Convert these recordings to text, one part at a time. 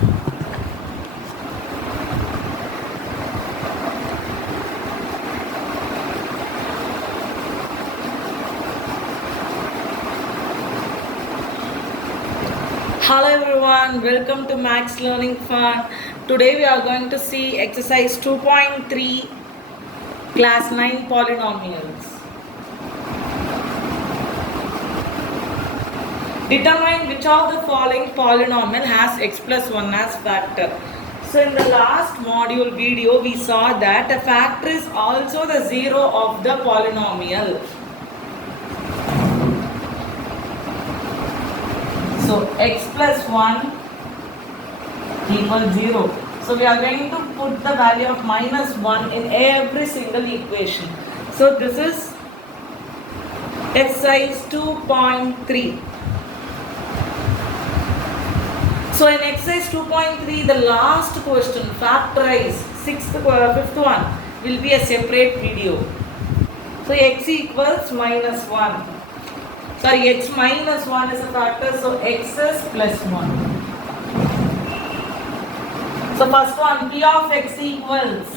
Hello everyone, welcome to Max Learning Fun. Today we are going to see exercise 2.3 class 9 polynomials. Determine which of the following polynomial has x plus 1 as factor. So in the last module video we saw that a factor is also the zero of the polynomial. So x plus 1 equals 0. So we are going to put the value of minus 1 in every single equation. So this is exercise 2.3. So in exercise 2.3, the last question, factorize, fifth one, will be a separate video. So x equals minus 1. Sorry, x minus 1 is a factor, so x is plus 1. So first one, p of x equals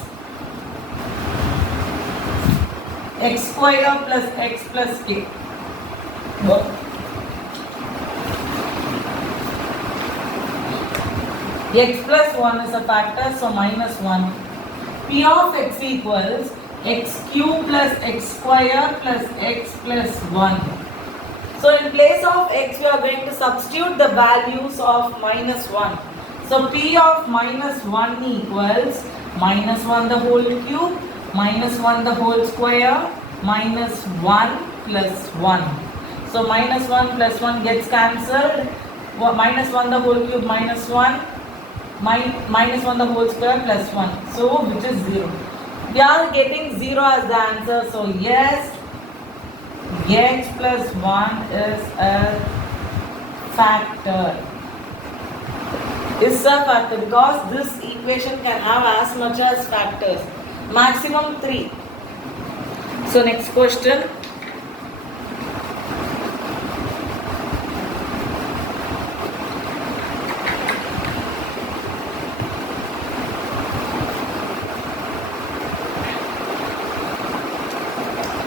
x square plus x plus k. X plus 1 is a factor, so minus 1. P of x equals x cube plus x square plus x plus 1. So in place of x, we are going to substitute the values of minus 1. So p of minus 1 equals minus 1 the whole cube, minus 1 the whole square, minus 1 plus 1. So minus 1 plus 1 gets cancelled. Minus 1 the whole cube minus 1, minus 1 the whole square plus 1. So which is 0. We are getting 0 as the answer. So yes, x plus 1 is a factor. Is a factor because this equation can have as much as factors. Maximum 3. So next question.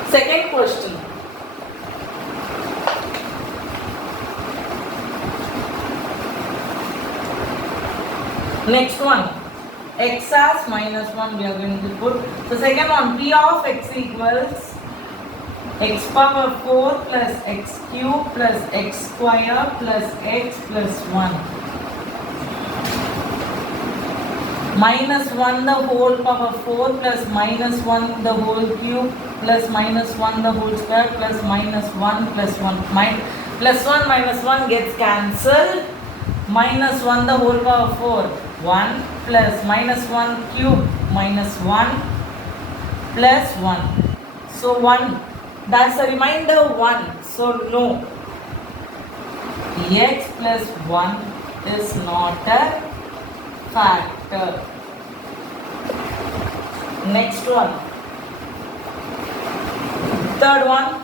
Second question. Next one, x as minus 1 we are going to put. The second one, p of x equals x power 4 plus x cube plus x square plus x plus 1. Minus 1 the whole power 4 plus minus 1 the whole cube plus minus 1 the whole square plus minus 1 plus 1. Plus 1 minus 1 gets cancelled. Minus 1 the whole power 4. 1 plus minus 1 cube minus 1 plus 1. So 1, that's a reminder 1. So no, x plus 1 is not a factor. Next one, third one.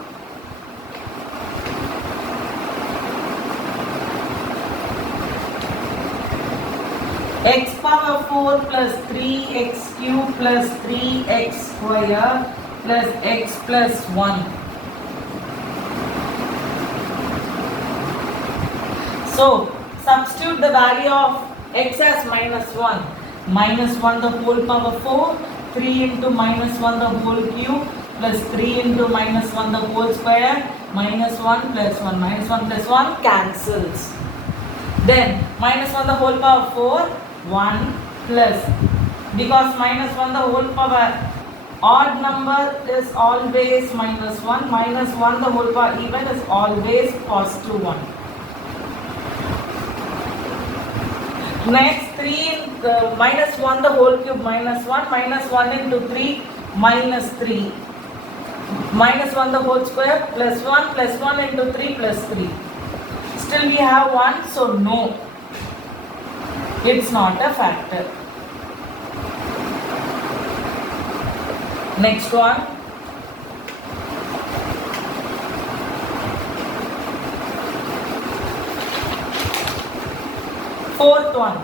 X power 4 plus 3x cube plus 3x square plus x plus 1. So, substitute the value of x as minus 1. Minus 1 the whole power 4, 3 into minus 1 the whole cube plus 3 into minus 1 the whole square, minus 1 plus 1. Minus 1 plus 1 cancels. Then, minus 1 the whole power 4. 1 plus, because minus 1 the whole power odd number is always minus 1, minus 1 the whole power even is always positive 1. Next 3 minus 1 the whole cube minus 1, minus 1 into 3 minus 3, minus 1 the whole square plus 1 into 3 plus 3. Still we have 1, so no. It's not a factor. Next one. Fourth one.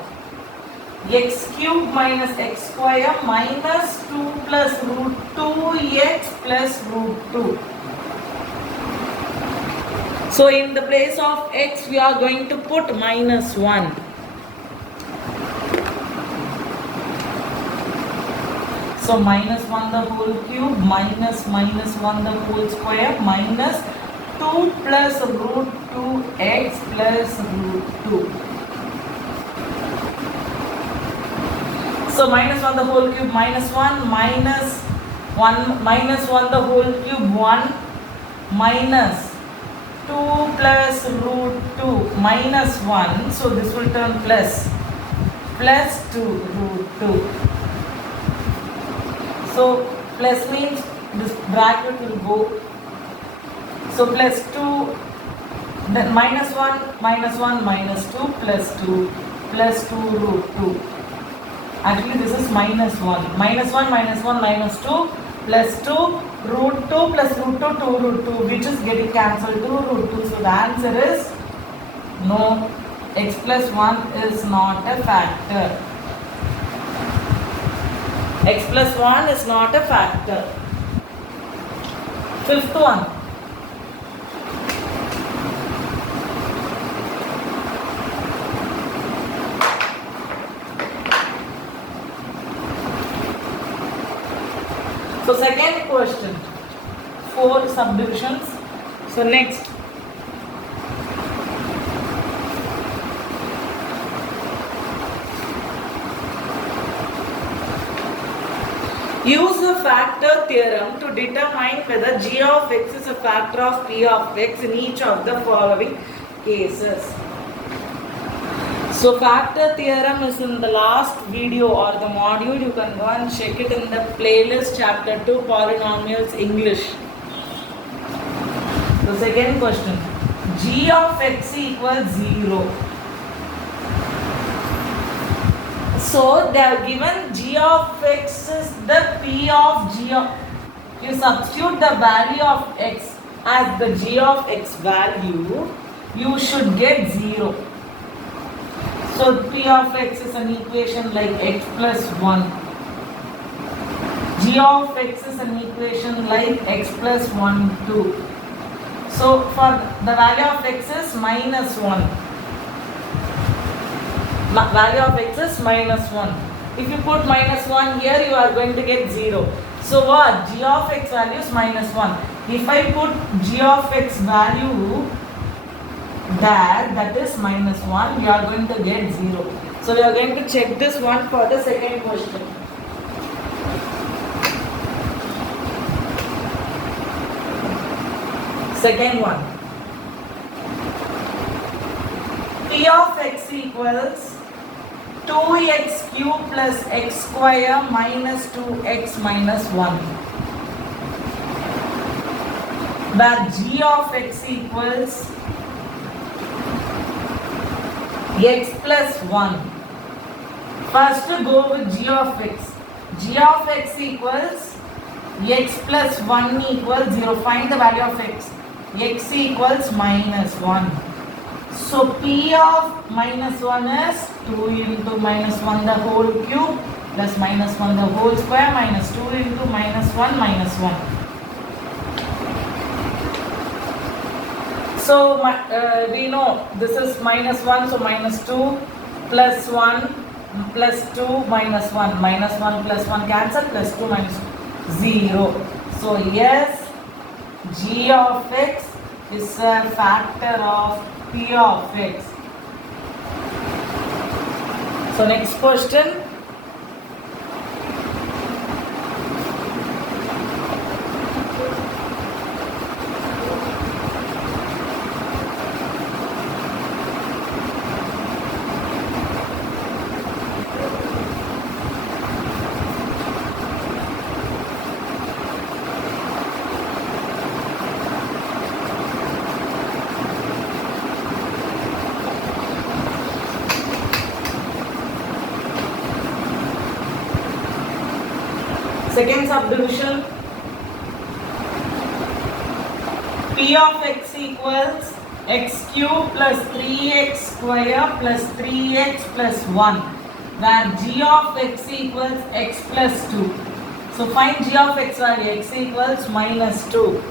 x cube minus x square minus 2 plus root 2x plus root 2. So in the place of x we are going to put minus 1. So minus 1 the whole cube minus 1 the whole square minus 2 plus root 2x plus root 2. So minus 1 the whole cube minus 1 minus 1 minus 1 the whole cube 1 minus 2 plus root 2 minus 1. So this will turn plus 2 root 2. So plus means this bracket will go. So plus 2, then minus 1 minus 2 plus 2 root 2. Actually this is minus 1 minus 2 plus 2 root 2 plus root 2 2 root 2, which is getting cancelled to root 2. So the answer is no, x plus 1 is not a factor. X plus 1 is not a factor. Fifth one. So second question, 4 subdivisions. So next, use the factor theorem to determine whether g of x is a factor of p of x in each of the following cases. So factor theorem is in the last video or the module. You can go and check it in the playlist chapter 2 Polynomials English. So second question, g of x equals 0. So they have given g of x is the p of g of, you substitute the value of x as the g of x value, you should get 0. So p of x is an equation like x plus 1. G of x is an equation like x plus 1, 2. So for the value of x is minus 1. Value of x is minus 1. If you put minus 1 here, you are going to get 0. So what? G of x value is minus 1. If I put g of x value there, that is minus 1, we are going to get 0. So we are going to check this one for the second question. Second one, p of x equals 2x cube plus x square minus 2x minus 1, where g of x equals x plus 1. First to go with g of x. G of x equals x plus 1 equals 0. Find the value of x. X equals minus 1. So p of minus 1 is 2 into minus 1 the whole cube plus minus 1 the whole square minus 2 into minus 1 minus 1. So we know this is minus 1, so minus 2 plus 1 plus 2 minus 1. Minus 1 plus 1 cancel, plus 2 minus 0. So yes, g of x is a factor of p of x. So next question. Second subdivision, p of x equals x cube plus 3x square plus 3x plus 1, where g of x equals x plus 2. So find g of x value, x equals minus 2.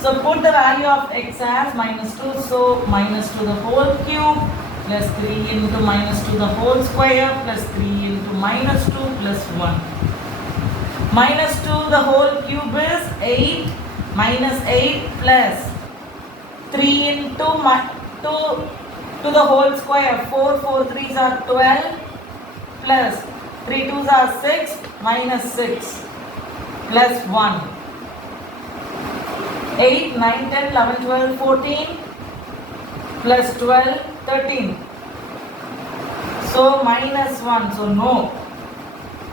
So put the value of x as minus 2, so minus 2 the whole cube plus 3 into minus 2 the whole square plus 3 into minus 2 plus 1. Minus 2 the whole cube is 8, minus 8 plus 3 into 2 to the whole square, 4 3s are 12 plus 3 2s are 6 minus 6 plus 1. 8, 9, 10, 11, 12, 14 plus 12, 13. So minus 1. So no,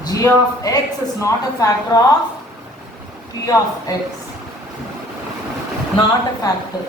g of x is not a factor of p of x. Not a factor.